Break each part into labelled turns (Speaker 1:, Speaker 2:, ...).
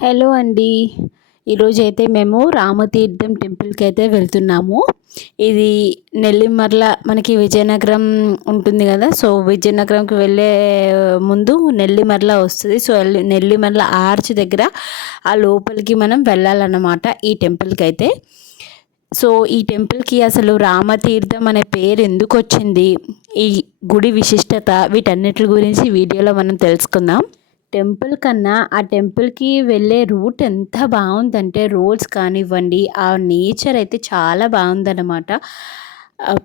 Speaker 1: Hello అండి. ఈరోజు అయితే మేము రామతీర్థం టెంపుల్కి అయితే వెళ్తున్నాము. ఇది నెల్లిమర్ల మనకి విజయనగరం ఉంటుంది కదా సో విజయనగరంకి వెళ్ళే ముందు నెల్లిమర్ల వస్తుంది. సో నెల్లిమర్ల ఆర్చ్ దగ్గర ఆ లోపలికి మనం వెళ్ళాలన్నమాట ఈ టెంపుల్కి అయితే సో ఈ టెంపుల్కి అసలు రామతీర్థం అనే పేరు ఎందుకు వచ్చింది ఈ గుడి విశిష్టత వీటన్నిటి గురించి వీడియోలో మనం తెలుసుకుందాం. టెంపుల్ కన్నా ఆ టెంపుల్కి వెళ్ళే రూట్ ఎంత బాగుందంటే రోడ్స్ కానివ్వండి ఆ నేచర్ అయితే చాలా బాగుందన్నమాట.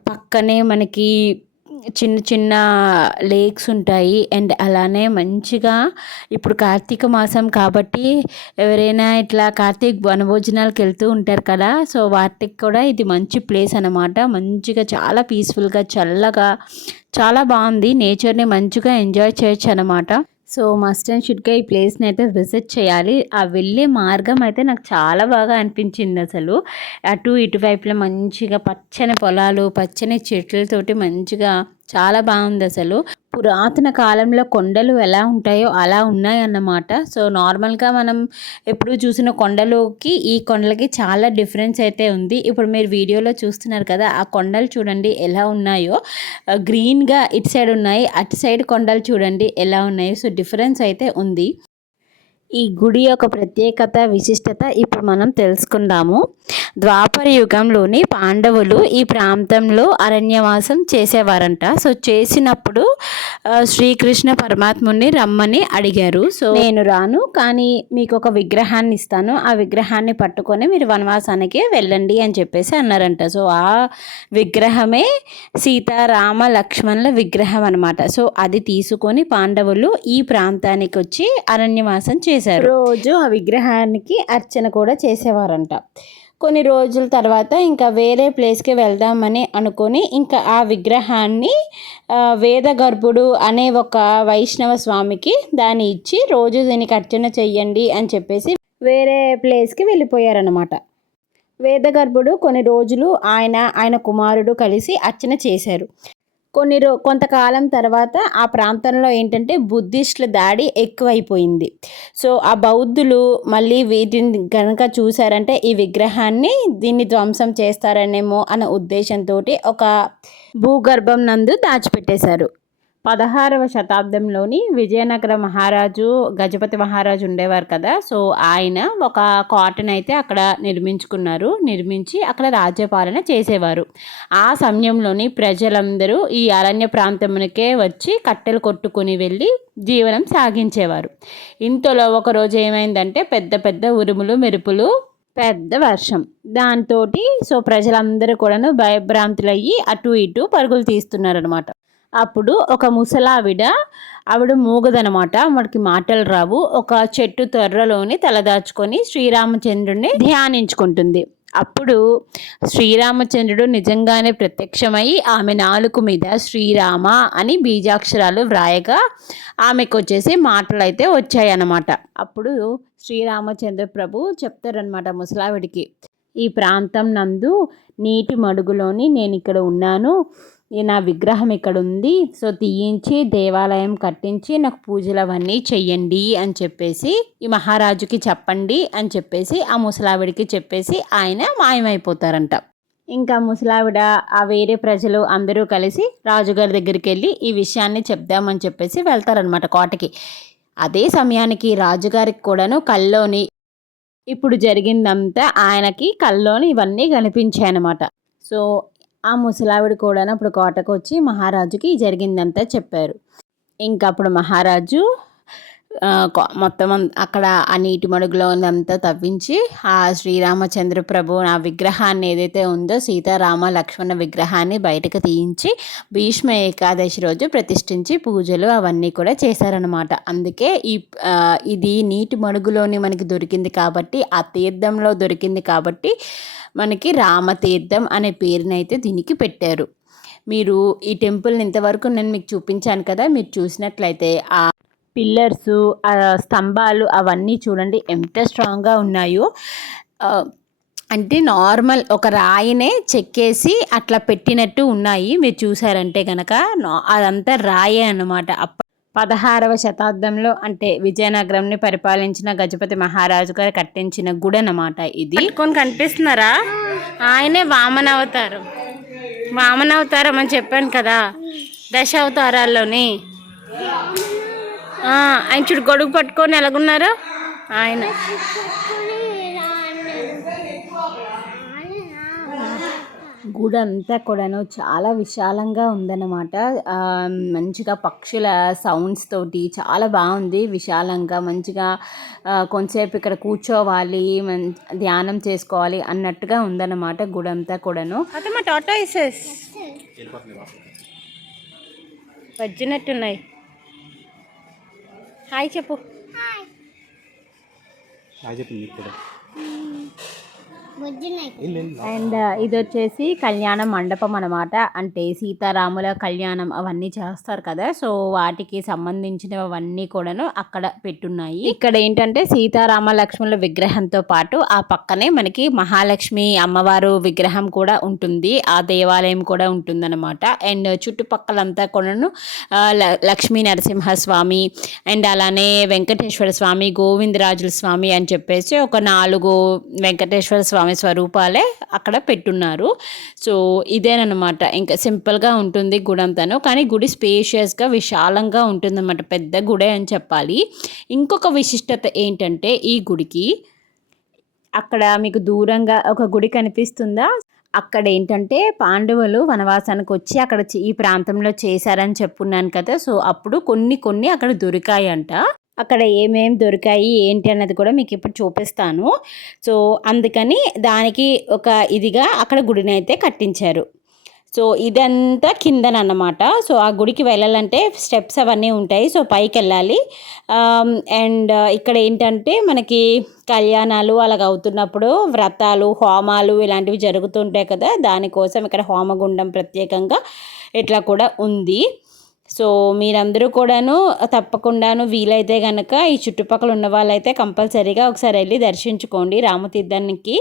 Speaker 1: పక్కనే మనకి చిన్న చిన్న లేక్స్ ఉంటాయి. అండ్ అలానే మంచిగా ఇప్పుడు కార్తీక మాసం కాబట్టి ఎవరైనా ఇట్లా కార్తీక వనభోజనాలకు వెళ్తూ ఉంటారు కదా సో వాటికి కూడా ఇది మంచి ప్లేస్ అనమాట మంచిగా చాలా పీస్ఫుల్గా చల్లగా చాలా బాగుంది. నేచర్ని మంచిగా ఎంజాయ్ చేయొచ్చు అనమాట సో మస్ట్ అండ్ షుడ్గా ఈ ప్లేస్ని అయితే విజిట్ చేయాలి. ఆ వెళ్ళే మార్గం అయితే నాకు చాలా బాగా అనిపించింది అసలు. అటు ఇటువైపులో మంచిగా పచ్చని పొలాలు పచ్చని చెట్లతోటి మంచిగా చాలా బాగుంది అసలు. పురాతన కాలంలో కొండలు ఎలా ఉంటాయో అలా ఉన్నాయన్నమాట. సో నార్మల్గా మనం ఎప్పుడు చూసిన కొండలోకి ఈ కొండలకి చాలా డిఫరెన్స్ అయితే ఉంది. ఇప్పుడు మీరు వీడియోలో చూస్తున్నారు కదా ఆ కొండలు చూడండి ఎలా ఉన్నాయో. గ్రీన్గా ఇటు సైడ్ ఉన్నాయి అటు సైడ్ కొండలు చూడండి ఎలా ఉన్నాయో. సో డిఫరెన్స్ అయితే ఉంది. ఈ గుడి యొక్క ప్రత్యేకత విశిష్టత ఇప్పుడు మనం తెలుసుకుందాము. ద్వాపర యుగంలోని పాండవులు ఈ ప్రాంతంలో అరణ్యవాసం చేసేవారంట. సో చేసినప్పుడు శ్రీకృష్ణ పరమాత్ముని రమ్మని అడిగారు. సో నేను రాను కానీ మీకు ఒక విగ్రహాన్ని ఇస్తాను. ఆ విగ్రహాన్ని పట్టుకొని మీరు వనవాసానికి వెళ్ళండి అని చెప్పేసి అన్నారంట. సో ఆ విగ్రహమే సీతారామ లక్ష్మణుల విగ్రహం అనమాట సో అది తీసుకొని పాండవులు ఈ ప్రాంతానికి వచ్చి అరణ్యవాసం చేశారు. రోజు ఆ విగ్రహానికి అర్చన కూడా చేసేవారంట. కొన్ని రోజుల తర్వాత ఇంకా వేరే ప్లేస్కి వెళ్దామని అనుకొని ఇంకా ఆ విగ్రహాన్ని వేదగర్భుడు అనే ఒక వైష్ణవ స్వామికి దాన్ని ఇచ్చి రోజు దీనికి అర్చన చెయ్యండి అని చెప్పేసి వేరే ప్లేస్కి వెళ్ళిపోయారనమాట వేదగర్భుడు కొన్ని రోజులు ఆయన ఆయన కుమారుడు కలిసి అర్చన చేశారు. కొన్ని రో కొంతకాలం తర్వాత ఆ ప్రాంతంలో ఏంటంటే బుద్ధిస్టుల దాడి ఎక్కువైపోయింది. సో ఆ బౌద్ధులు మళ్ళీ వీటిని కనుక చూసారంటే ఈ విగ్రహాన్ని దీన్ని ధ్వంసం చేస్తారనేమో అనే ఉద్దేశంతో ఒక భూగర్భం నందు దాచిపెట్టేశారు. పదహారవ శతాబ్దంలోని విజయనగర మహారాజు గజపతి మహారాజు ఉండేవారు కదా. సో ఆయన ఒక కాటన్ అయితే అక్కడ నిర్మించుకున్నారు. నిర్మించి అక్కడ రాజ్యపాలన చేసేవారు. ఆ సమయంలోని ప్రజలందరూ ఈ అరణ్య ప్రాంతమునికే వచ్చి కట్టెలు కొట్టుకుని వెళ్ళి జీవనం సాగించేవారు. ఇంతలో ఒకరోజు ఏమైందంటే పెద్ద పెద్ద ఉరుములు మెరుపులు పెద్ద వర్షం. దాంతో సో ప్రజలందరూ కూడాను భయభ్రాంతులయ్యి అటు ఇటు పరుగులు తీస్తున్నారనమాట అప్పుడు ఒక ముసలావిడ ఆవిడ మూగదనమాట. మనకి మాటలు రావు. ఒక చెట్టు త్వరలోని తలదాచుకొని శ్రీరామచంద్రుడిని ధ్యానించుకుంటుంది. అప్పుడు శ్రీరామచంద్రుడు నిజంగానే ప్రత్యక్షమై ఆమె నాలుగు మీద శ్రీరామ అని బీజాక్షరాలు వ్రాయగా ఆమెకు వచ్చేసి మాటలు అయితే వచ్చాయన్నమాట. అప్పుడు శ్రీరామచంద్ర ప్రభు చెప్తారనమాట ముసలావిడికి ఈ ప్రాంతం నందు నీటి మడుగులోని నేను ఇక్కడ ఉన్నాను. నా విగ్రహం ఇక్కడ ఉంది సో తీయించి దేవాలయం కట్టించి నాకు పూజలు అవన్నీ చెయ్యండి అని చెప్పేసి ఈ మహారాజుకి చెప్పండి అని చెప్పేసి ఆ ముసలావిడికి చెప్పేసి ఆయన మాయమైపోతారంట. ఇంకా ముసలావిడ ఆ వేరే ప్రజలు అందరూ కలిసి రాజుగారి దగ్గరికి వెళ్ళి ఈ విషయాన్ని చెప్దామని చెప్పేసి వెళ్తారనమాట కోటకి. అదే సమయానికి రాజుగారికి కూడాను కల్లోని ఇప్పుడు జరిగిందంతా ఆయనకి కల్లోని ఇవన్నీ కనిపించాయి అనమాట సో ఆ ముసలావిడ కూడా అప్పుడు కోటకు వచ్చి మహారాజుకి జరిగిందంతా చెప్పారు. ఇంకా అప్పుడు మహారాజు మొత్తం అక్కడ ఆ నీటి మడుగులో ఉందంతా తవ్వించి ఆ శ్రీరామచంద్ర ప్రభు ఆ విగ్రహాన్ని ఏదైతే ఉందో సీతారామ లక్ష్మణ విగ్రహాన్ని బయటకు తీయించి భీష్మ ఏకాదశి రోజు ప్రతిష్ఠించి పూజలు అవన్నీ కూడా చేశారనమాట అందుకే ఈ ఇది నీటి మడుగులోని మనకి దొరికింది కాబట్టి ఆ తీర్థంలో దొరికింది కాబట్టి మనకి రామతీర్థం అనే పేరునైతే దీనికి పెట్టారు. మీరు ఈ టెంపుల్ని ఇంతవరకు నేను మీకు చూపించాను కదా మీరు చూసినట్లయితే ఆ పిల్లర్స్ ఆ స్తంభాలు అవన్నీ చూడండి ఎంత స్ట్రాంగ్గా ఉన్నాయో. అంటే నార్మల్ ఒక రాయినే చెక్కేసి అట్లా పెట్టినట్టు ఉన్నాయి. మీరు చూసారంటే కనుక అదంతా రాయే అనమాట అప్ప పదహారవ శతాబ్దంలో అంటే విజయనగరంని పరిపాలించిన గజపతి మహారాజు గారు కట్టించిన గుడి అనమాట ఇది. కొన్ని కనిపిస్తున్నారా? ఆయనే వామన అవతారం. వామన అవతారం అని చెప్పాను కదా దశ అవతారాల్లోని ఆయన చూడు గొడుగు పట్టుకొని ఎలాగున్నారు? ఆయన. గుడి అంతా కూడాను చాలా విశాలంగా ఉందన్నమాట. మంచిగా పక్షుల సౌండ్స్ తోటి చాలా బాగుంది విశాలంగా మంచిగా కొంతసేపు ఇక్కడ కూర్చోవాలి మం ధ్యానం చేసుకోవాలి అన్నట్టుగా ఉందన్నమాట గుడి అంతా కూడాను అదే మా టాటా ఇసెస్ వచ్చినట్టున్నాయి హాయ్ చెప్పు.
Speaker 2: చెప్పింది ఇప్పుడు
Speaker 1: అండ్ ఇది వచ్చేసి కళ్యాణ మండపం అనమాట అంటే సీతారాముల కళ్యాణం అవన్నీ చేస్తారు కదా. సో వాటికి సంబంధించినవన్నీ కూడాను అక్కడ పెట్టున్నాయి. ఇక్కడ ఏంటంటే సీతారామ లక్ష్మణుల విగ్రహంతో పాటు ఆ పక్కనే మనకి మహాలక్ష్మి అమ్మవారు విగ్రహం కూడా ఉంటుంది. ఆ దేవాలయం కూడా ఉంటుందన్నమాట. అండ్ చుట్టుపక్కలంతా కూడాను లక్ష్మీ నరసింహస్వామి అండ్ అలానే వెంకటేశ్వర స్వామి గోవిందరాజుల స్వామి అని చెప్పేసి ఒక నాలుగు వెంకటేశ్వర స్వామి స్వరూపాలే అక్కడ పెట్టున్నారు. సో ఇదేనమాట ఇంకా సింపుల్గా ఉంటుంది గుడి అంతాను కానీ గుడి స్పేషియస్గా విశాలంగా ఉంటుందన్నమాట. పెద్ద గుడే అని చెప్పాలి. ఇంకొక విశిష్టత ఏంటంటే ఈ గుడికి అక్కడ మీకు దూరంగా ఒక గుడి కనిపిస్తుందా? అక్కడ ఏంటంటే పాండవులు వనవాసానికి వచ్చి అక్కడ ఈ ప్రాంతంలో చేశారని చెప్పున్నాను కదా. సో అప్పుడు కొన్ని కొన్ని అక్కడ దొరికాయంట. అక్కడ ఏమేమి దొరికాయి ఏంటి అన్నది కూడా మీకు ఇప్పుడు చూపిస్తాను. సో అందుకని దానికి ఒక ఇదిగా అక్కడ గుడిని అయితే కట్టించారు. సో ఇదంతా కిందనమాట సో ఆ గుడికి వెళ్ళాలంటే స్టెప్స్ అవన్నీ ఉంటాయి. సో పైకి వెళ్ళాలి అండ్ ఇక్కడ ఏంటంటే మనకి కళ్యాణాలు అలాగ అవుతున్నప్పుడు వ్రతాలు హోమాలు ఇలాంటివి జరుగుతుంటాయి కదా. దానికోసం ఇక్కడ హోమగుండం ప్రత్యేకంగా ఇట్లా కూడా ఉంది. సో మీరందరూ కూడాను తప్పకుండాను వీలైతే కనుక ఈ చుట్టుపక్కల ఉన్న వాళ్ళైతే కంపల్సరీగా ఒకసారి వెళ్ళి దర్శించుకోండి రామతీర్థానికి.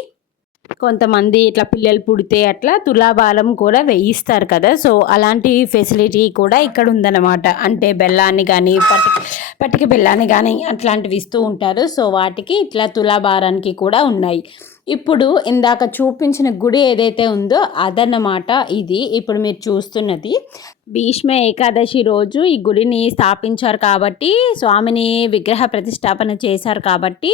Speaker 1: కొంతమంది ఇట్లా పిల్లలు పుడితే అట్లా తులాబాలం కూడా వేయిస్తారు కదా సో అలాంటి ఫెసిలిటీ కూడా ఇక్కడ ఉందన్నమాట. అంటే బెల్లాన్ని కానీ పటిక పటిక బెల్లాన్ని కానీ అట్లాంటివి ఇస్తూ ఉంటారు. సో వాటికి ఇట్లా తులాభారానికి కూడా ఉన్నాయి. ఇప్పుడు ఇందాక చూపించిన గుడి ఏదైతే ఉందో అదన్నమాట ఇది. ఇప్పుడు మీరు చూస్తున్నది. భీష్మ ఏకాదశి రోజు ఈ గుడిని స్థాపించారు కాబట్టి స్వామిని విగ్రహ ప్రతిష్టాపన చేశారు కాబట్టి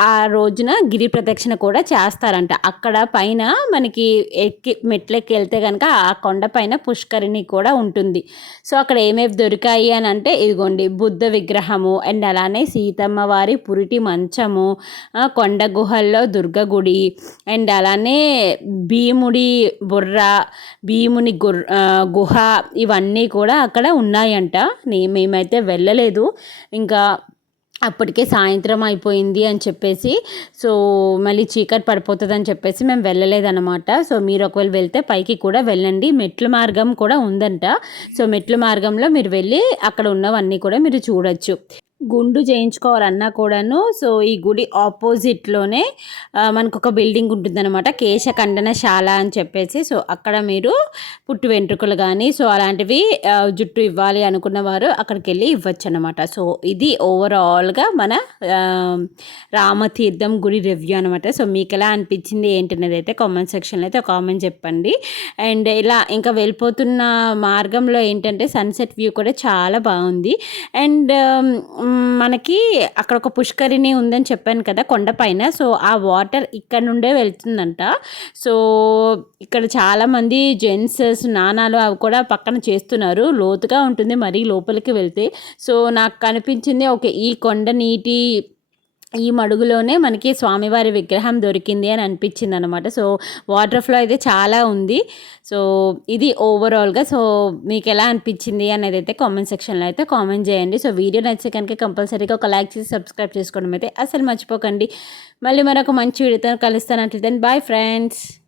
Speaker 1: ఆ, రోజున గిరి ప్రదక్షిణ కూడా చేస్తారంట. అక్కడ పైన మనకి ఎక్కి మెట్లెక్కి వెళ్తే కనుక ఆ కొండ పైన పుష్కరిణి కూడా ఉంటుంది. సో అక్కడ ఏమేమి దొరికాయి అని అంటే ఇదిగోండి బుద్ధ విగ్రహము అండ్ అలానే సీతమ్మ వారి పురిటి మంచము కొండ గుహల్లో దుర్గ గుడి అండ్ అలానే భీముడి బుర్ర భీముని గుర్ గుహ ఇవన్నీ కూడా అక్కడ ఉన్నాయంట. నే- మేమైతే వెళ్ళలేదు. ఇంకా అప్పటికే సాయంత్రం అయిపోయింది అని చెప్పేసి సో మళ్ళీ చీకటి పడిపోతుంది అని చెప్పేసి మేము వెళ్ళలేదన్నమాట. సో మీరు ఒకవేళ వెళ్తే పైకి కూడా వెళ్ళండి. మెట్ల మార్గం కూడా ఉందంట. సో మెట్ల మార్గంలో మీరు వెళ్ళి అక్కడ ఉన్నవన్నీ కూడా మీరు చూడొచ్చు. గుండు చేయించుకోవాలన్నా కూడాను. సో ఈ గుడి ఆపోజిట్లోనే మనకు ఒక బిల్డింగ్ ఉంటుందన్నమాట. కేశఖండనశాల అని చెప్పేసి. సో అక్కడ మీరు పుట్టు వెంట్రుకలు కానీ సో అలాంటివి జుట్టు ఇవ్వాలి అనుకున్న వారు అక్కడికి వెళ్ళి ఇవ్వచ్చు అనమాట సో ఇది ఓవరాల్గా మన రామతీర్థం గుడి రివ్యూ అనమాట సో మీకు ఎలా అనిపించింది ఏంటనేది అయితే కామెంట్ సెక్షన్లో అయితే కామెంట్ చెప్పండి. అండ్ ఇలా ఇంకా వెళ్ళిపోతున్న మార్గంలో ఏంటంటే సన్సెట్ వ్యూ కూడా చాలా బాగుంది. అండ్ మనకి అక్కడ ఒక పుష్కరిణి ఉందని చెప్పాను కదా కొండపైన సో ఆ వాటర్ ఇక్కడ నుండే వెళ్తుందంట. సో ఇక్కడ చాలామంది జెంట్స్ స్నానాలు అవి కూడా పక్కన చేస్తున్నారు. లోతుగా ఉంటుంది మరీ లోపలికి వెళ్తే. సో నాకు కనిపించింది ఓకే ఈ కొండ నీటి ఈ మడుగులోనే మనకి స్వామివారి విగ్రహం దొరికింది అని అనిపించింది అనమాట సో వాటర్ ఫ్లో అయితే చాలా ఉంది. సో ఇది ఓవరాల్గా సో మీకు ఎలా అనిపించింది అనేది అయితే కామెంట్ సెక్షన్లో అయితే కామెంట్ చేయండి. సో వీడియో నచ్చే కనుక కంపల్సరీగా ఒక లైక్ చేసి సబ్స్క్రైబ్ చేసుకోవడం అయితే అసలు మర్చిపోకండి. మళ్ళీ మరొక మంచి వీడియోతో కలుస్తాను. అట్లయితే బాయ్ ఫ్రెండ్స్